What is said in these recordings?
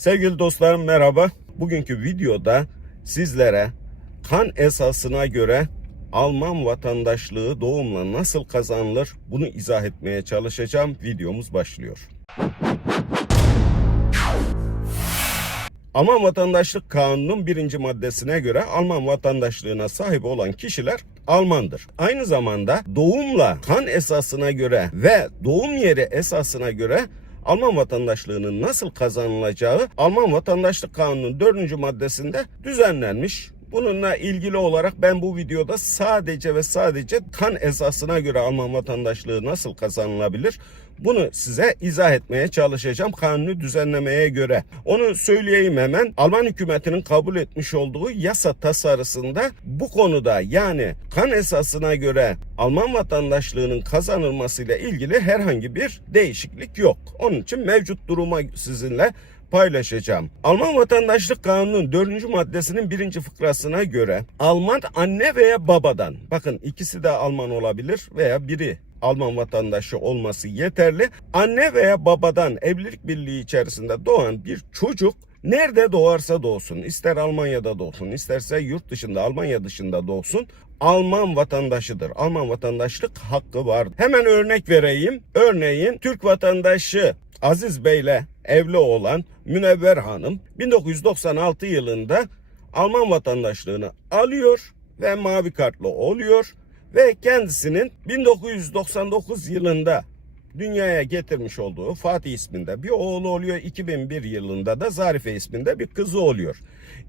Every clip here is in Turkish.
Sevgili dostlarım merhaba. Bugünkü videoda sizlere kan esasına göre Alman vatandaşlığı doğumla nasıl kazanılır bunu izah etmeye çalışacağım. Videomuz başlıyor. Alman Vatandaşlık Kanunu'nun birinci maddesine göre Alman vatandaşlığına sahip olan kişiler Almandır. Aynı zamanda doğumla kan esasına göre ve doğum yeri esasına göre Alman vatandaşlığının nasıl kazanılacağı Alman Vatandaşlık Kanunu'nun dördüncü maddesinde düzenlenmiş. Bununla ilgili olarak ben bu videoda sadece ve sadece kan esasına göre Alman vatandaşlığı nasıl kazanılabilir bunu size izah etmeye çalışacağım kanunu düzenlemeye göre. Onu söyleyeyim hemen. Alman hükümetinin kabul etmiş olduğu yasa tasarısında bu konuda yani kan esasına göre Alman vatandaşlığının kazanılmasıyla ilgili herhangi bir değişiklik yok. Onun için mevcut duruma sizinle paylaşacağım. Alman Vatandaşlık Kanunu'nun 4. maddesinin 1. fıkrasına göre Alman anne veya babadan bakın ikisi de Alman olabilir veya biri Alman vatandaşı olması yeterli. Anne veya babadan evlilik birliği içerisinde doğan bir çocuk nerede doğarsa doğsun, ister Almanya'da doğsun, isterse yurt dışında, Almanya dışında doğsun, Alman vatandaşıdır. Alman vatandaşlık hakkı var. Hemen örnek vereyim. Örneğin Türk vatandaşı Aziz Bey'le evli olan Münevver Hanım 1996 yılında Alman vatandaşlığını alıyor ve mavi kartlı oluyor ve kendisinin 1999 yılında dünyaya getirmiş olduğu Fatih isminde bir oğlu oluyor. 2001 yılında da Zarife isminde bir kızı oluyor.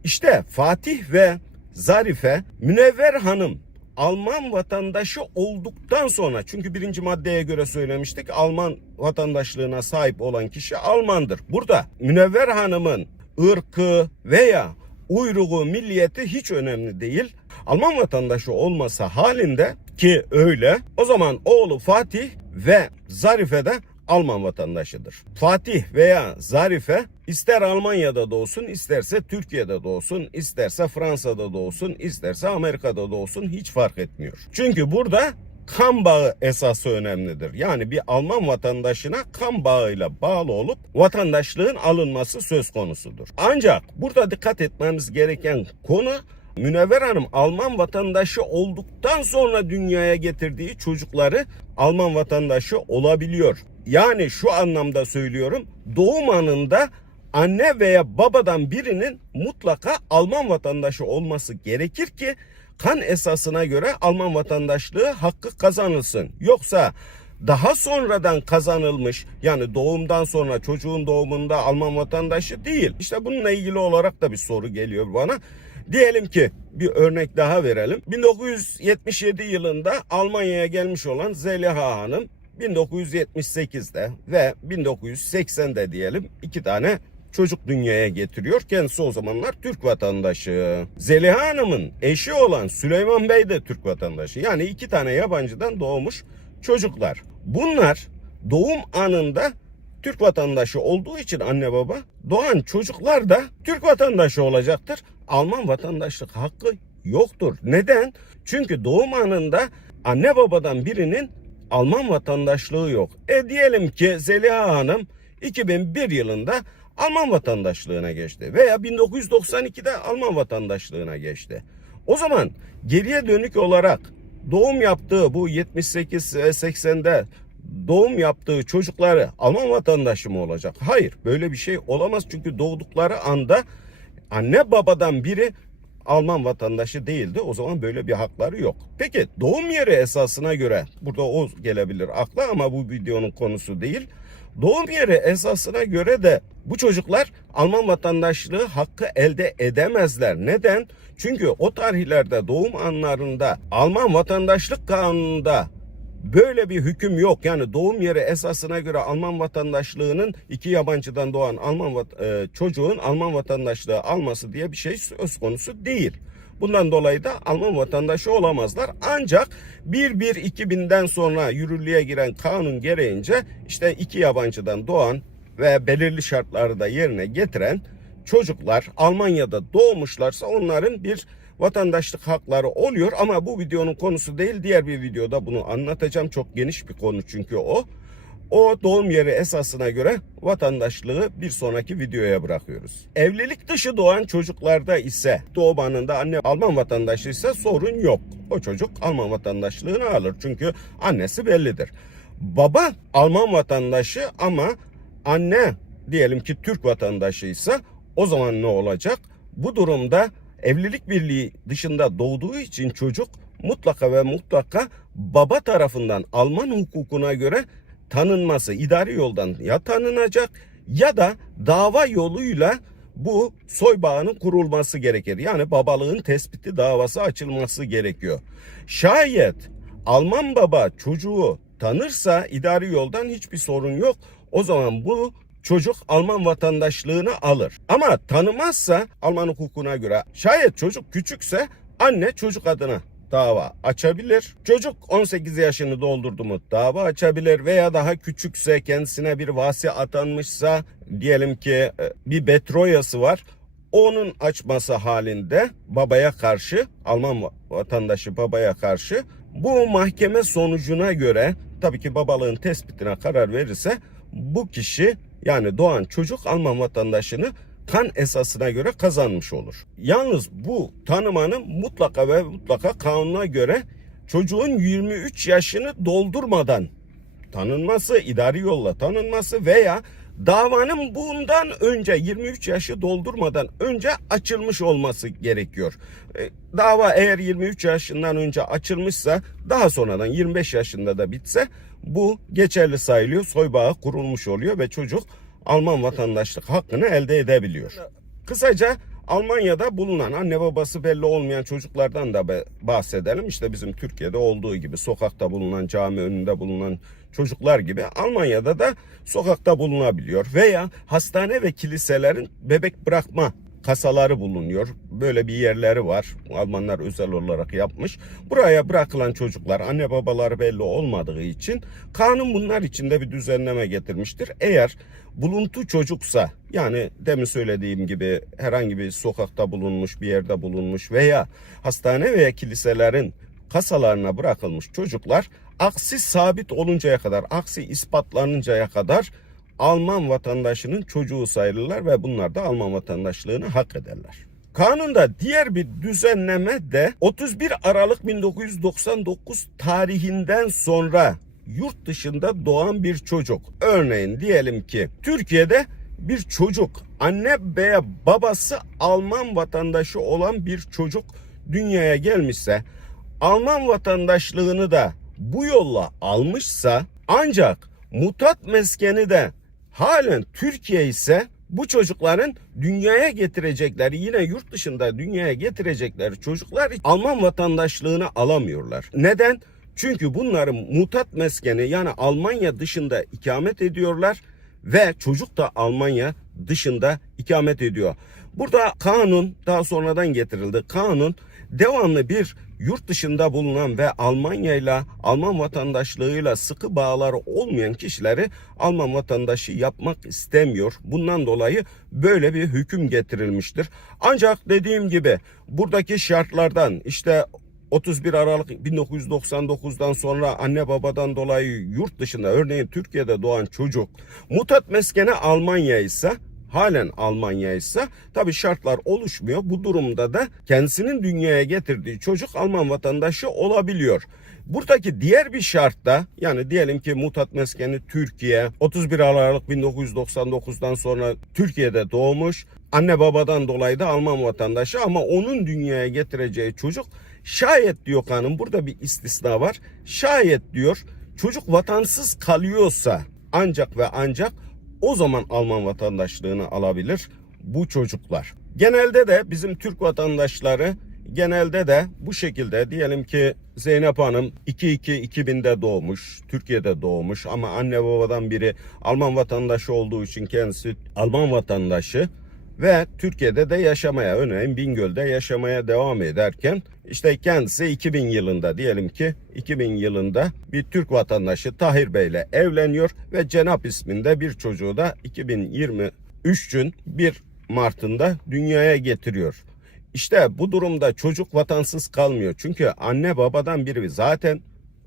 İşte Fatih ve Zarife Münevver Hanım Alman vatandaşı olduktan sonra çünkü birinci maddeye göre söylemiştik Alman vatandaşlığına sahip olan kişi Almandır. Burada Münevver Hanım'ın ırkı veya uyruğu, milliyeti hiç önemli değil. Alman vatandaşı olmasa halinde ki öyle o zaman oğlu Fatih ve Zarife de Alman vatandaşıdır. Fatih veya Zarife ister Almanya'da doğsun, isterse Türkiye'de doğsun, isterse Fransa'da doğsun, isterse Amerika'da doğsun hiç fark etmiyor. Çünkü burada kan bağı esası önemlidir. Yani bir Alman vatandaşına kan bağıyla bağlı olup vatandaşlığın alınması söz konusudur. Ancak burada dikkat etmemiz gereken konu Münevver Hanım Alman vatandaşı olduktan sonra dünyaya getirdiği çocukları Alman vatandaşı olabiliyor. Yani şu anlamda söylüyorum doğum anında anne veya babadan birinin mutlaka Alman vatandaşı olması gerekir ki kan esasına göre Alman vatandaşlığı hakkı kazanılsın. Yoksa daha sonradan kazanılmış yani doğumdan sonra çocuğun doğumunda Alman vatandaşı değil. İşte bununla ilgili olarak da bir soru geliyor bana. Diyelim ki bir örnek daha verelim. 1977 yılında Almanya'ya gelmiş olan Zeliha Hanım 1978'de ve 1980'de diyelim iki tane çocuk dünyaya getiriyor. Kendisi o zamanlar Türk vatandaşı. Zeliha Hanım'ın eşi olan Süleyman Bey de Türk vatandaşı. Yani iki tane yabancıdan doğmuş çocuklar. Bunlar doğum anında Türk vatandaşı olduğu için anne baba doğan çocuklar da Türk vatandaşı olacaktır. Alman vatandaşlık hakkı yoktur. Neden? Çünkü doğum anında anne babadan birinin Alman vatandaşlığı yok. E diyelim ki Zeliha Hanım 2001 yılında Alman vatandaşlığına geçti veya 1992'de Alman vatandaşlığına geçti. O zaman geriye dönük olarak doğum yaptığı bu 78 ve 80'de doğum yaptığı çocukları Alman vatandaşı mı olacak? Hayır böyle bir şey olamaz çünkü doğdukları anda anne babadan biri Alman vatandaşı değildi. O zaman böyle bir hakları yok. Peki doğum yeri esasına göre burada o gelebilir akla ama bu videonun konusu değil. Doğum yeri esasına göre de bu çocuklar Alman vatandaşlığı hakkı elde edemezler. Neden? Çünkü o tarihlerde doğum anlarında Alman vatandaşlık kanununda böyle bir hüküm yok. Yani doğum yeri esasına göre Alman vatandaşlığının iki yabancıdan doğan Alman e, çocuğun Alman vatandaşlığı alması diye bir şey söz konusu değil. Bundan dolayı da Alman vatandaşı olamazlar. Ancak 1-1-2000'den sonra yürürlüğe giren kanun gereğince işte iki yabancıdan doğan ve belirli şartları da yerine getiren çocuklar Almanya'da doğmuşlarsa onların bir vatandaşlık hakları oluyor ama bu videonun konusu değil diğer bir videoda bunu anlatacağım çok geniş bir konu çünkü o O doğum yeri esasına göre vatandaşlığı bir sonraki videoya bırakıyoruz. Evlilik dışı doğan çocuklarda ise doğum anında anne Alman vatandaşıysa sorun yok. O çocuk Alman vatandaşlığını alır çünkü annesi bellidir. Baba Alman vatandaşı ama anne diyelim ki Türk vatandaşıysa o zaman ne olacak? Bu durumda evlilik birliği dışında doğduğu için çocuk mutlaka ve mutlaka baba tarafından Alman hukukuna göre tanınması idari yoldan ya tanınacak ya da dava yoluyla bu soy bağının kurulması gerekir. Yani babalığın tespiti davası açılması gerekiyor. Şayet Alman baba çocuğu tanırsa idari yoldan hiçbir sorun yok. O zaman bu çocuk Alman vatandaşlığını alır. Ama tanımazsa Alman hukukuna göre şayet çocuk küçükse anne çocuk adına dava açabilir. Çocuk 18 yaşını doldurdu mu dava açabilir veya daha küçükse kendisine bir vasi atanmışsa diyelim ki e, bir betroyası var. Onun açması halinde babaya karşı Alman vatandaşı babaya karşı bu mahkeme sonucuna göre tabii ki babalığın tespitine karar verirse bu kişi yani doğan çocuk Alman vatandaşını kan esasına göre kazanmış olur. Yalnız bu tanımanın mutlaka ve mutlaka kanuna göre çocuğun 23 yaşını doldurmadan tanınması, idari yolla tanınması veya davanın bundan önce 23 yaşı doldurmadan önce açılmış olması gerekiyor. E, Dava eğer 23 yaşından önce açılmışsa daha sonradan 25 yaşında da bitse bu geçerli sayılıyor. Soy bağı kurulmuş oluyor ve çocuk Alman vatandaşlık hakkını elde edebiliyor. Kısaca Almanya'da bulunan anne babası belli olmayan çocuklardan da bahsedelim. İşte bizim Türkiye'de olduğu gibi sokakta bulunan, cami önünde bulunan çocuklar gibi Almanya'da da sokakta bulunabiliyor. Veya hastane ve kiliselerin bebek bırakma kasaları bulunuyor. Böyle bir yerleri var. Almanlar özel olarak yapmış. Buraya bırakılan çocuklar anne babaları belli olmadığı için kanun bunlar için de bir düzenleme getirmiştir. Eğer buluntu çocuksa yani demin söylediğim gibi herhangi bir sokakta bulunmuş bir yerde bulunmuş veya hastane veya kiliselerin kasalarına bırakılmış çocuklar aksi sabit oluncaya kadar aksi ispatlanıncaya kadar Alman vatandaşının çocuğu sayılırlar ve bunlar da Alman vatandaşlığını hak ederler. Kanunda diğer bir düzenleme de 31 Aralık 1999 tarihinden sonra yurt dışında doğan bir çocuk. Örneğin diyelim ki Türkiye'de bir çocuk anne veya babası Alman vatandaşı olan bir çocuk dünyaya gelmişse Alman vatandaşlığını da bu yolla almışsa ancak mutat meskeni de halen Türkiye ise bu çocukların dünyaya getirecekleri yine yurt dışında dünyaya getirecekleri çocuklar Alman vatandaşlığını alamıyorlar. Neden? Çünkü bunların mutat meskeni yani Almanya dışında ikamet ediyorlar ve çocuk da Almanya dışında ikamet ediyor. Burada kanun daha sonradan getirildi. Kanun devamlı bir yurt dışında bulunan ve Almanya ile Alman vatandaşlığıyla sıkı bağları olmayan kişileri Alman vatandaşı yapmak istemiyor. Bundan dolayı böyle bir hüküm getirilmiştir. Ancak dediğim gibi buradaki şartlardan işte 31 Aralık 1999'dan sonra anne babadan dolayı yurt dışında örneğin Türkiye'de doğan çocuk mutat meskeni Almanya ise halen Almanya ise tabi şartlar oluşmuyor. Bu durumda da kendisinin dünyaya getirdiği çocuk Alman vatandaşı olabiliyor. Buradaki diğer bir şartta yani diyelim ki mutat meskeni Türkiye 31 Aralık 1999'dan sonra Türkiye'de doğmuş. Anne babadan dolayı da Alman vatandaşı ama onun dünyaya getireceği çocuk şayet diyor kanun burada bir istisna var. Şayet diyor çocuk vatansız kalıyorsa ancak ve ancak o zaman Alman vatandaşlığını alabilir bu çocuklar. Genelde de bizim Türk vatandaşları genelde de bu şekilde diyelim ki Zeynep Hanım 2-2-2000'de doğmuş, Türkiye'de doğmuş ama anne babadan biri Alman vatandaşı olduğu için kendisi Alman vatandaşı ve Türkiye'de de yaşamaya örneğin Bingöl'de yaşamaya devam ederken işte kendisi 2000 yılında diyelim ki 2000 yılında bir Türk vatandaşı Tahir Bey ile evleniyor ve Cenap isminde bir çocuğu da 2023'ün 1 Mart'ında dünyaya getiriyor. İşte bu durumda çocuk vatansız kalmıyor. Çünkü anne babadan biri zaten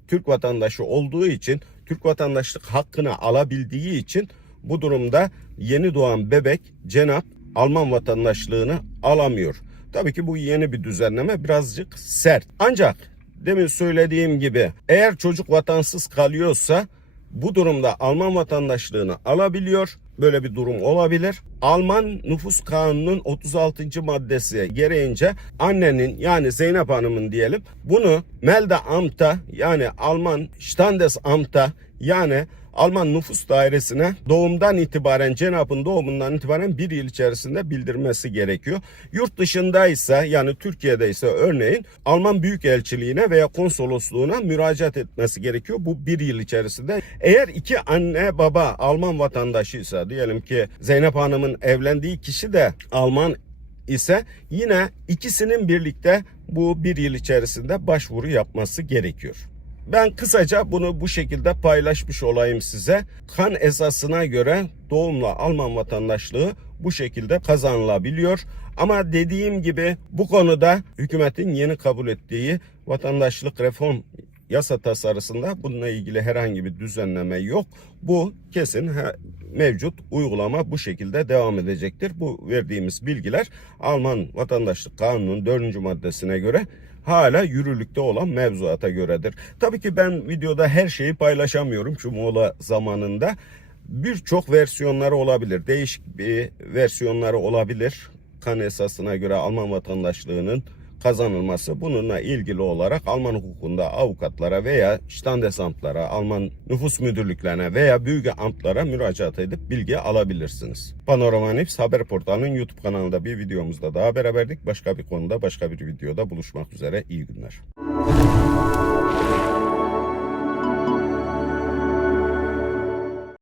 Türk vatandaşı olduğu için Türk vatandaşlık hakkını alabildiği için bu durumda yeni doğan bebek cenap Alman vatandaşlığını alamıyor. Tabii ki bu yeni bir düzenleme birazcık sert. Ancak demin söylediğim gibi eğer çocuk vatansız kalıyorsa bu durumda Alman vatandaşlığını alabiliyor. Böyle bir durum olabilir. Alman nüfus kanununun 36. maddesi gereğince annenin yani Zeynep Hanım'ın diyelim bunu Meldeamt'a yani Alman Standesamt'a yani Alman nüfus dairesine doğumdan itibaren Cenap'ın doğumundan itibaren bir yıl içerisinde bildirmesi gerekiyor. Yurt dışındaysa yani Türkiye'de ise örneğin Alman Büyükelçiliğine veya konsolosluğuna müracaat etmesi gerekiyor bu bir yıl içerisinde. Eğer iki anne baba Alman vatandaşıysa diyelim ki Zeynep Hanım'ın evlendiği kişi de Alman ise yine ikisinin birlikte bu bir yıl içerisinde başvuru yapması gerekiyor. Ben kısaca bunu bu şekilde paylaşmış olayım size. Kan esasına göre doğumla Alman vatandaşlığı bu şekilde kazanılabiliyor. Ama dediğim gibi bu konuda hükümetin yeni kabul ettiği vatandaşlık reform yasa tasarısında bununla ilgili herhangi bir düzenleme yok. Bu kesin mevcut uygulama bu şekilde devam edecektir. Bu verdiğimiz bilgiler Alman Vatandaşlık Kanunu'nun 4. maddesine göre hala yürürlükte olan mevzuata göredir. Tabii ki ben videoda her şeyi paylaşamıyorum şu mola zamanında. Birçok versiyonları olabilir. Değişik bir versiyonları olabilir. Kan esasına göre Alman vatandaşlığının kazanılması bununla ilgili olarak Alman hukukunda avukatlara veya Standesamtlara, Alman nüfus müdürlüklerine veya büyük amtlara müracaat edip bilgi alabilirsiniz. Panorama News haber portalının YouTube kanalında bir videomuzda daha beraberdik. Başka bir konuda başka bir videoda buluşmak üzere. İyi günler.